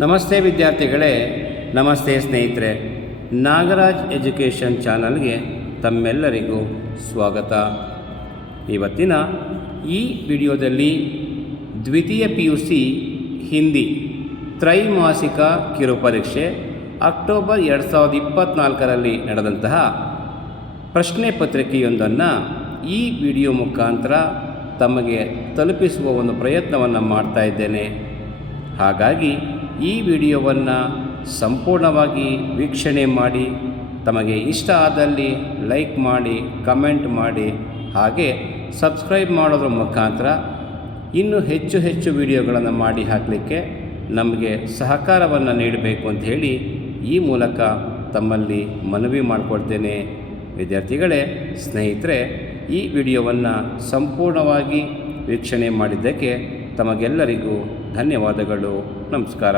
ನಮಸ್ತೆ ವಿದ್ಯಾರ್ಥಿಗಳೇ, ನಮಸ್ತೆ ಸ್ನೇಹಿತರೆ. ನಾಗರಾಜ್ ಎಜುಕೇಷನ್ ಚಾನಲ್ಗೆ ತಮ್ಮೆಲ್ಲರಿಗೂ ಸ್ವಾಗತ. ಇವತ್ತಿನ ಈ ವಿಡಿಯೋದಲ್ಲಿ ದ್ವಿತೀಯ PUC ಹಿಂದಿ ತ್ರೈಮಾಸಿಕ ಕಿರುಪರೀಕ್ಷೆ ಅಕ್ಟೋಬರ್ 2024ರಲ್ಲಿ ನಡೆದಂತಹ ಪ್ರಶ್ನೆ ಪತ್ರಿಕೆಯೊಂದನ್ನು ಈ ವಿಡಿಯೋ ಮುಖಾಂತರ ತಮಗೆ ತಲುಪಿಸುವ ಒಂದು ಪ್ರಯತ್ನವನ್ನು ಮಾಡ್ತಾ ಇದ್ದೇನೆ. ಹಾಗಾಗಿ ಈ ವಿಡಿಯೋವನ್ನು ಸಂಪೂರ್ಣವಾಗಿ ವೀಕ್ಷಣೆ ಮಾಡಿ, ತಮಗೆ ಇಷ್ಟ ಆದಲ್ಲಿ ಲೈಕ್ ಮಾಡಿ, ಕಮೆಂಟ್ ಮಾಡಿ, ಹಾಗೆ ಸಬ್ಸ್ಕ್ರೈಬ್ ಮಾಡೋದ್ರ ಮುಖಾಂತರ ಇನ್ನೂ ಹೆಚ್ಚು ವಿಡಿಯೋಗಳನ್ನು ಮಾಡಿ ಹಾಕಲಿಕ್ಕೆ ನಮಗೆ ಸಹಕಾರವನ್ನು ನೀಡಬೇಕು ಅಂತ ಹೇಳಿ ಈ ಮೂಲಕ ತಮ್ಮಲ್ಲಿ ಮನವಿ ಮಾಡಿಕೊಳ್ತೇನೆ. ವಿದ್ಯಾರ್ಥಿಗಳೇ, ಸ್ನೇಹಿತರೆ, ಈ ವಿಡಿಯೋವನ್ನು ಸಂಪೂರ್ಣವಾಗಿ ವೀಕ್ಷಣೆ ಮಾಡಿದ್ದಕ್ಕೆ ತಮಗೆಲ್ಲರಿಗೂ ಧನ್ಯವಾದಗಳು. ನಮಸ್ಕಾರ.